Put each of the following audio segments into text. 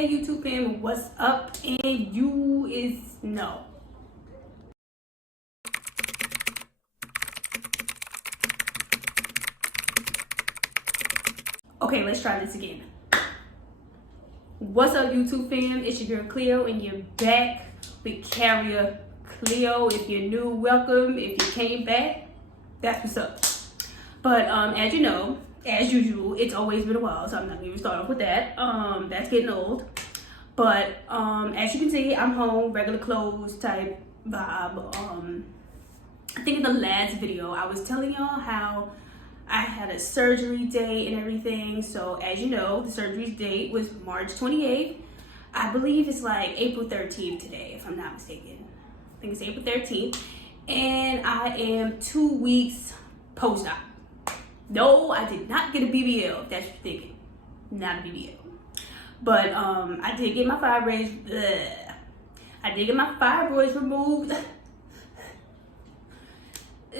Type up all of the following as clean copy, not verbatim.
Hey YouTube fam, what's up? And you is no. Okay, let's try this again. What's up YouTube fam? It's your girl Cleo and you're back with Carrier Cleo. If you're new, welcome. If you came back, that's what's up. But as you know, as usual, it's always been a while, so I'm not gonna even start off with that. That's getting old. But as you can see, I'm home, regular clothes type vibe. I think in the last video I was telling y'all how I had a surgery date and everything. So as you know, the surgery date was March 28th. I believe it's like April 13th today, if I'm not mistaken. I think it's April 13th. And I am 2 weeks post-op. No, I did not get a BBL, if that's what you're thinking. Not a BBL. But I did get my fibroids. I did get my fibroids removed.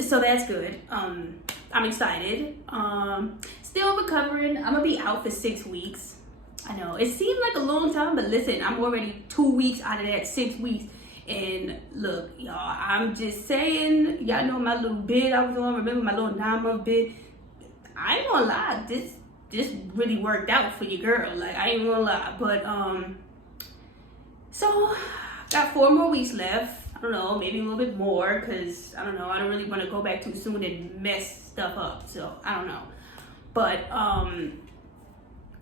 So that's good. I'm excited. Still recovering. I'm gonna be out for 6 weeks. I know it seemed like a long time, but listen, I'm already 2 weeks out of that 6 weeks. And look, y'all, I'm just saying, y'all know my little bid I was on. Remember my little 9-month bid? I ain't gonna lie, this really worked out for your girl. Like, I ain't gonna lie. But so got 4 more weeks left. I don't know, maybe a little bit more, because I don't know, I don't really want to go back too soon and mess stuff up. So I don't know. But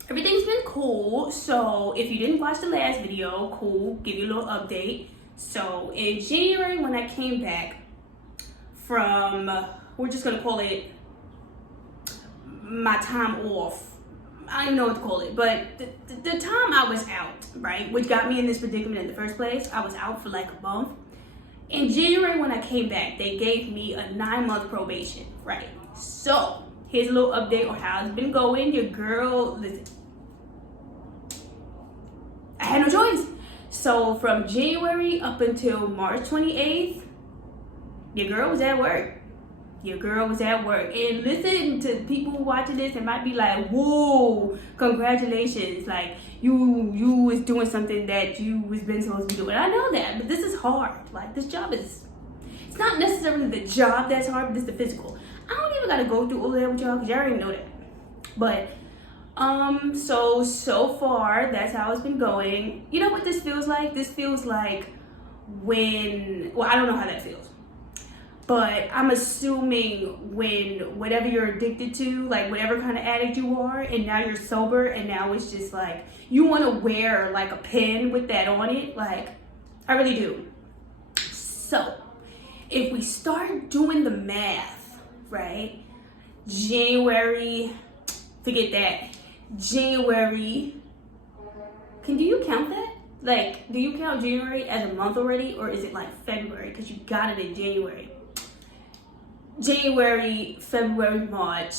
everything's been cool. So if you didn't watch the last video, cool, give you a little update. So in January, when I came back from, we're just gonna call it my time off. I don't even know what to call it, but the time I was out, right, which got me in this predicament in the first place, I was out for like a month. In January, when I came back, they gave me a 9-month probation, right? So here's a little update on how it's been going. Your girl, listen, I had no choice. So from January up until March 28th, your girl was at work. Your girl was at work. And listen, to people watching this, it might be like, whoa, congratulations. Like, you was doing something that you was been supposed to be doing. I know that, but this is hard. Like, this job is, it's not necessarily the job that's hard, but it's the physical. I don't even gotta go through all of that with y'all, because y'all already know that. But, so far, that's how it's been going. You know what this feels like? This feels like when, well, I don't know how that feels. But I'm assuming when whatever you're addicted to, like whatever kind of addict you are, and now you're sober, and now it's just like, you want to wear like a pin with that on it. Like, I really do. So, if we start doing the math, right? January, forget that. January, do you count that? Like, do you count January as a month already, or is it like February? Because you got it in January. January, February, March,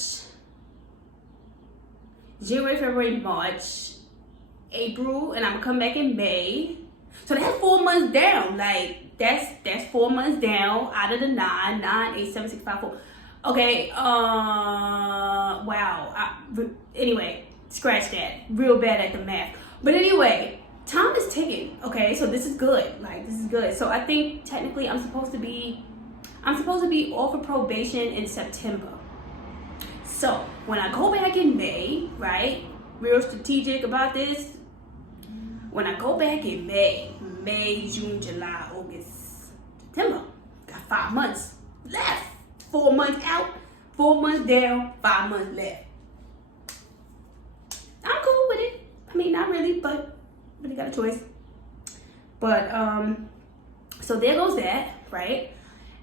April, and I'm gonna come back in May. So that's 4 months down. Like, that's 4 months down out of the 9, 8, 7, 6, 5, 4. Okay, wow. Anyway, scratch that. Real bad at the math. But anyway, time is ticking. Okay, so this is good. Like, this is good. So I think technically I'm supposed to be off of probation in September. So when I go back in May, right, real strategic about this, when I go back in May, June, July, August, September, got 5 months left. 4 months out, 4 months down, 5 months left. I'm cool with it. I mean, not really, but really got a choice. But so there goes that, right?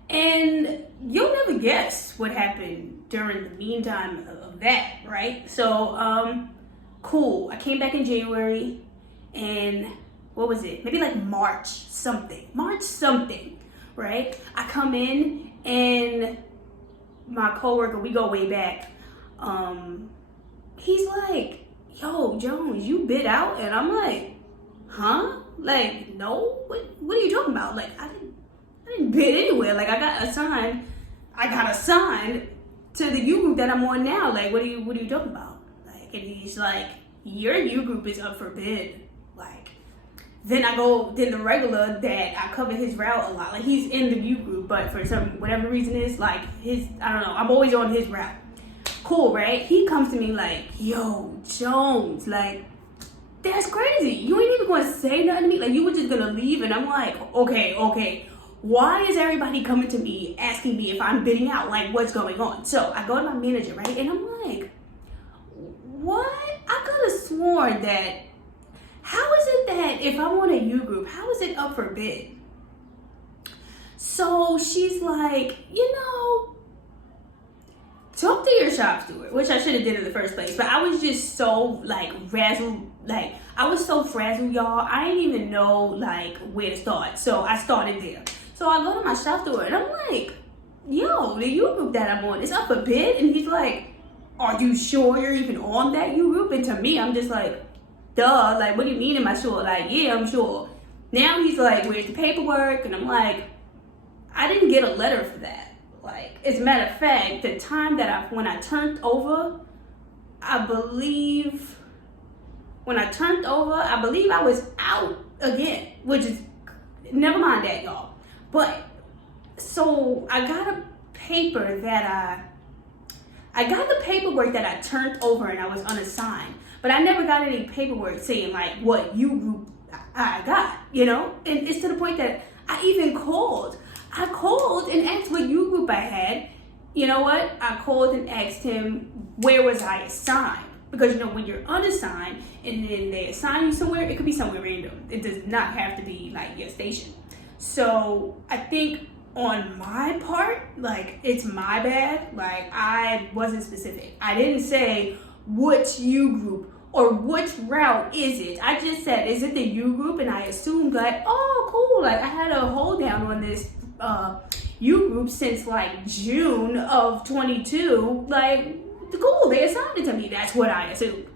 And you'll never guess what happened during the meantime of that, right? So, cool. I came back in January, and what was it? Maybe like March something, right? I come in, and my coworker, we go way back. He's like, "Yo, Jones, you bid out?" And I'm like, "Huh? Like, no. What are you talking about? Like, I didn't bid anywhere. Like, I got assigned to the U group that I'm on now. Like, what are you talking about?" Like, and he's like, "Your U group is up for bid. Like, then the regular that I cover his route a lot. Like, he's in the U group, but for whatever reason is, like, I don't know, I'm always on his route. Cool, right? He comes to me like, yo, Jones, like, that's crazy. You ain't even gonna say nothing to me? Like, you were just gonna leave? And I'm like, okay. Why is everybody coming to me asking me if I'm bidding out? Like, what's going on? So I go to my manager, right? And I'm like, what? I could have sworn that, how is it that if I'm on a U group, how is it up for bid? So she's like, talk to your shop steward, which I should have did in the first place. But I was just so like frazzled, y'all. I didn't even know like where to start. So I started there. So I go to my shop steward and I'm like, yo, the U group that I'm on is up for bid. And he's like, are you sure you're even on that U group? And to me, I'm just like, duh, like, what do you mean am I sure? Like, yeah, I'm sure. Now he's like, where's the paperwork? And I'm like, I didn't get a letter for that. Like, as a matter of fact, the time that when I turned over, I believe I was out again, which is, never mind that, y'all. But, so I got the paperwork that I turned over and I was unassigned. But I never got any paperwork saying like what U group I got, And it's to the point that I even called. I called and asked what U group I had. You know what? I called and asked him where was I assigned. Because when you're unassigned and then they assign you somewhere, it could be somewhere random. It does not have to be like your station. So I think on my part, like, it's my bad. Like, I wasn't specific. I didn't say which U group or which route is it. I just said, is it the U group? And I assumed like, oh, cool. Like, I had a hold down on this U group since like June of 22. Like, cool, they assigned it to me. That's what I assumed.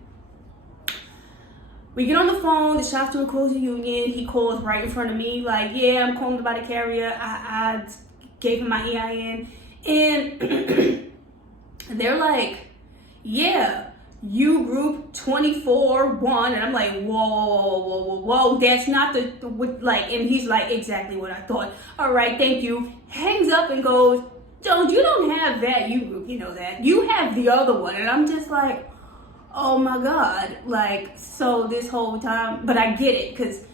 We get on the phone, the shop steward calls the union. He calls right in front of me, like, yeah, I'm calling about a carrier. I gave him my EIN. And they're like, yeah, U group 24-1. And I'm like, whoa, that's not like, and he's like, exactly what I thought. All right, thank you. Hangs up and goes, Jones, you don't have that U group, you know that. You have the other one. And I'm just like, oh my God, like, so this whole time, but I get it, because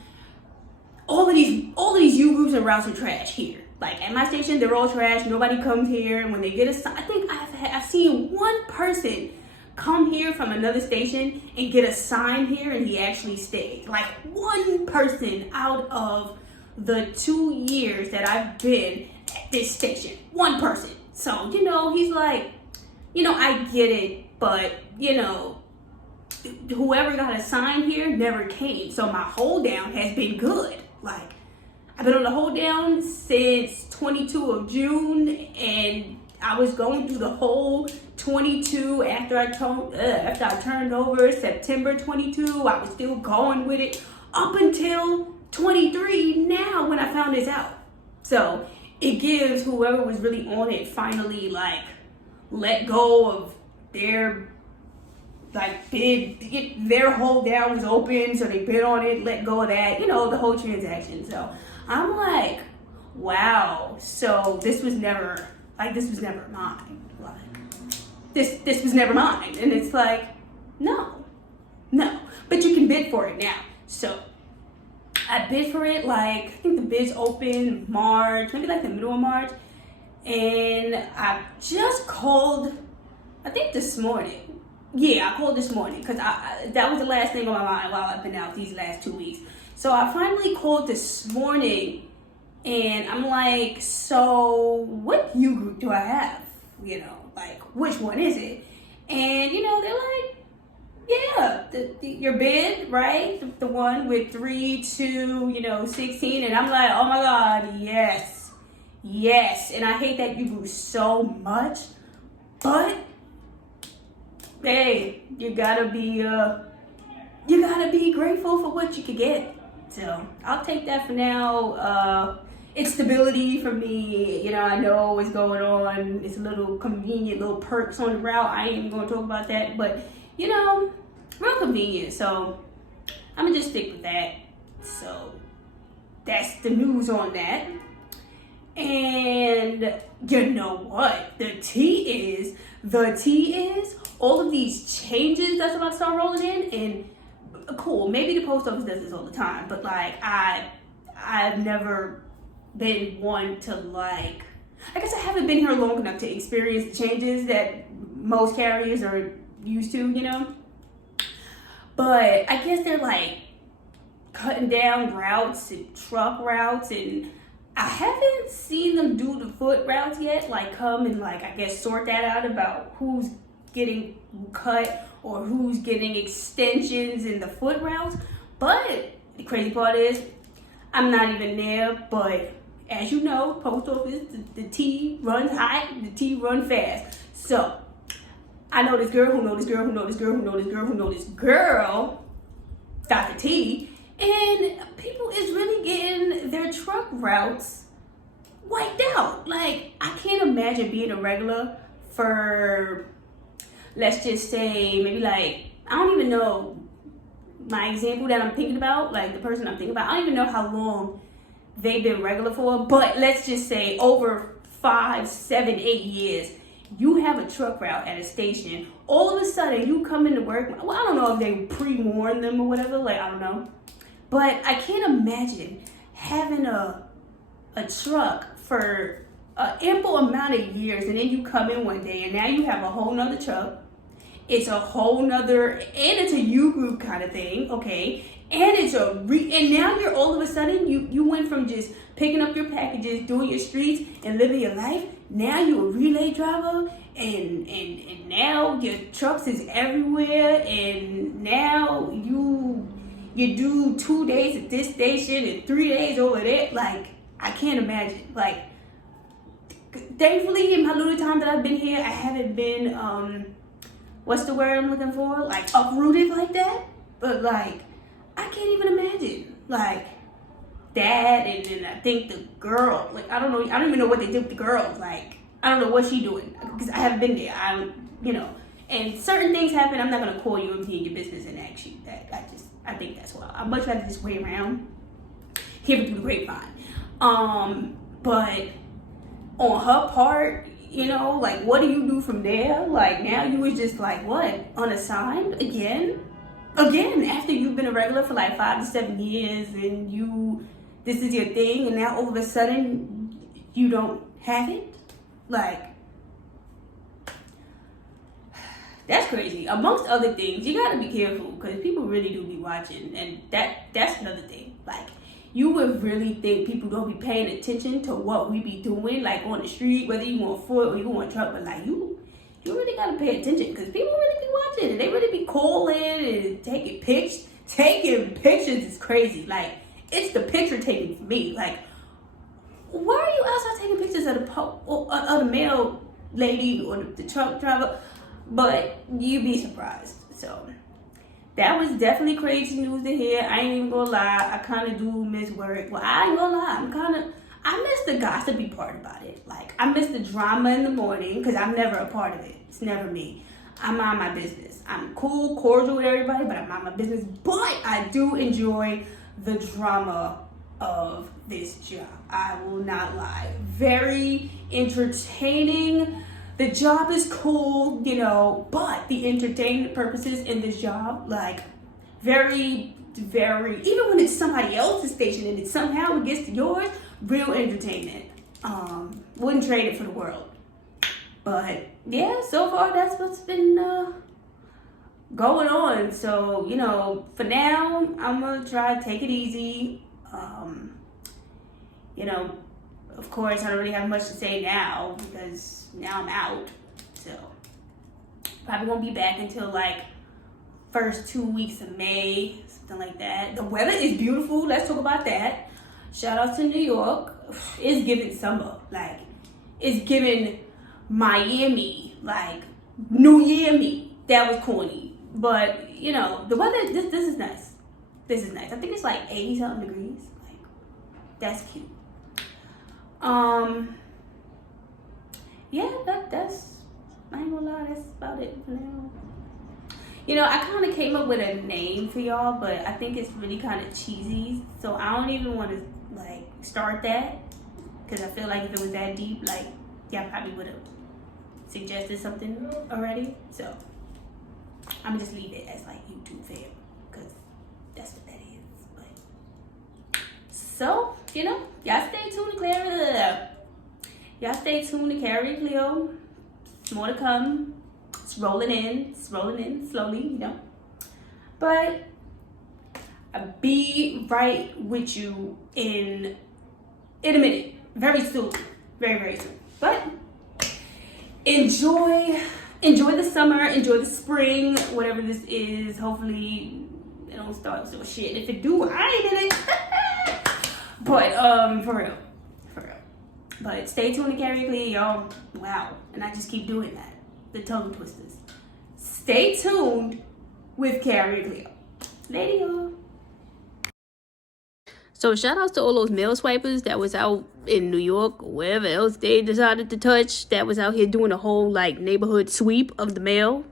all of these U groups and routes are trash here. Like, at my station, they're all trash. Nobody comes here. And when they get assigned, I think I've seen one person come here from another station and get assigned here, and he actually stayed. Like, one person out of the 2 years that I've been at this station. One person. So, he's like, I get it, but, whoever got assigned here never came. So my hold down has been good. Like, I've been on the hold down since 22 of June, and I was going through the whole 22 after I turned over September 22. I was still going with it up until 23 now when I found this out. So it gives whoever was really on it finally like let go of their bid, their hold down was open, so they bid on it, let go of that, the whole transaction. So I'm like, wow, so this was never mine. Like, this was never mine. And it's like, no, but you can bid for it now. So I bid for it, like, I think the bids open March, maybe like the middle of March. And I just called, I think this morning. Yeah, I called this morning because that was the last thing on my mind while I've been out these last 2 weeks. So I finally called this morning and I'm like, so what U group do I have? Like, which one is it? And, they're like, yeah, your bid, right? The one with 3, 2, 16. And I'm like, oh my God, yes. And I hate that U group so much, but hey, you gotta be grateful for what you could get. So I'll take that for now. It's stability for me. I know what's going on. It's a little convenient, little perks on the route. I ain't even gonna talk about that, but real convenient. So I'm gonna just stick with that. So that's the news on that. And you know what? The tea is all of these changes that's about to start rolling in. And cool, maybe the post office does this all the time, but like I've never been one to like, I guess I haven't been here long enough to experience the changes that most carriers are used to, you know. But I guess they're like cutting down routes and truck routes, and I haven't seen them do the foot routes yet, like come and like, I guess, sort that out about who's getting cut or who's getting extensions in the foot routes. But the crazy part is, I'm not even there, but as you know, post office, the tea runs hot, the tea runs fast. So I know this girl who know this girl who know this girl who know this girl who know this girl got the tea, and people is really getting their truck routes wiped out. Like, I can't imagine being a regular for, let's just say, maybe like, I don't even know my example that I'm thinking about, like the person I'm thinking about, I don't even know how long they've been regular for, but let's just say over 5, 7, 8 years, you have a truck route at a station. All of a sudden, you come into work. Well, I don't know if they pre-warned them or whatever, like, I don't know. But I can't imagine having a truck for an ample amount of years, and then you come in one day and now you have a whole nother truck. It's a whole nother, and it's a U group kind of thing, okay? And it's and now you're all of a sudden, you went from just picking up your packages, doing your streets, and living your life. Now you're a relay driver, and now your trucks is everywhere, and now you do 2 days at this station and 3 days over there. Like, I can't imagine. Like, thankfully, in my little time that I've been here, I haven't been, what's the word I'm looking for? Like, uprooted like that. But like, I can't even imagine like that. And then I think the girl, like, I don't know, I don't even know what they did with the girl. Like, I don't know what she doing, because I haven't been there. You know, and certain things happen. I'm not gonna call you and be in your business and ask you that. I think that's why I'd much rather just wait around, hear it through the grapevine. But on her part, you know, like, what do you do from there? Like, now you was just like, what, unassigned again after you've been a regular for like 5 to 7 years, and this is your thing, and now all of a sudden you don't have it. Like, that's crazy. Amongst other things, you gotta be careful, because people really do be watching, and that's another thing. Like, you would really think people don't be paying attention to what we be doing, like on the street, whether you on foot or you on truck, but like, you really gotta pay attention, because people really be watching, and they really be calling and taking pictures. Taking pictures is crazy. Like, it's the picture taking for me. Like, why are you outside taking pictures of the mail lady or the truck driver? But you'd be surprised. So that was definitely crazy news to hear. I ain't even gonna lie, I kind of do miss work. Well, I ain't gonna lie, I miss the gossipy part about it. Like, I miss the drama in the morning, because I'm never a part of it. It's never me. I mind my business. I'm cool, cordial with everybody, but I mind my business. But I do enjoy the drama of this job. I will not lie. Very entertaining. The job is cool, you know, but the entertainment purposes in this job, like, very, very, even when it's somebody else's station and it somehow gets to yours, real entertainment. Wouldn't trade it for the world. But yeah, so far that's what's been going on. So, you know, for now, I'm gonna try to take it easy. You know, of course, I don't really have much to say now, because now I'm out. So probably won't be back until like first 2 weeks of May, something like that. The weather is beautiful. Let's talk about that. Shout out to New York. It's giving summer. Like, it's giving Miami, like New Year me. That was corny. But, you know, the weather, this is nice. This is nice. I think it's like 80 something degrees. Like, that's cute. Yeah, that's, I ain't gonna lie, that's about it for now. You know, I kind of came up with a name for y'all, but I think it's really kind of cheesy. So I don't even want to like start that, because I feel like if it was that deep, like y'all probably would have suggested something already. So I'm gonna just leave it as like YouTube fail, because that's what that is. But so, you know, y'all stay tuned to Clara. Y'all stay tuned to Carrie Cleo. It's more to come. It's rolling in slowly, you know. But I'll be right with you in a minute. Very soon. Very, very soon. But enjoy the summer, enjoy the spring, whatever this is. Hopefully it don't start so shit. If it do, I ain't in it. But for real. But stay tuned to Carrie Clee, y'all. Wow. And I just keep doing that. The tongue twisters. Stay tuned with Carrie Cleo. Lady y'all. So shout outs to all those mail swipers that was out in New York or wherever else they decided to touch, that was out here doing a whole like neighborhood sweep of the mail.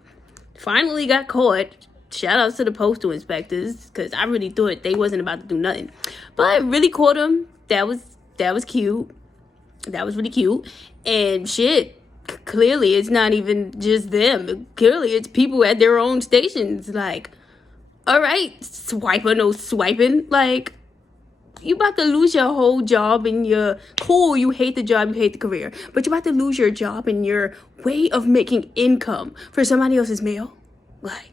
Finally got caught. Shout outs to the postal inspectors, because I really thought they wasn't about to do nothing. But really caught them. That was cute. That was really cute. And shit, clearly it's not even just them. Clearly it's people at their own stations. Like, all right, swiper, no swiping. Like, you about to lose your whole job and your cool. You hate the job, you hate the career, but you're about to lose your job and your way of making income for somebody else's mail. Like,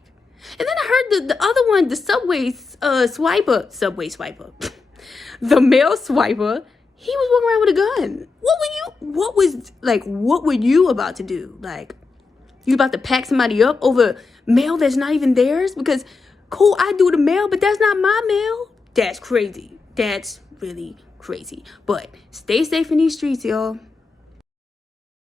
and then I heard the other one, the subway swiper, the mail swiper. He was walking around with a gun. What were you about to do? Like, you about to pack somebody up over mail that's not even theirs? Because, cool, I do the mail, but that's not my mail. That's crazy. That's really crazy. But stay safe in these streets, y'all.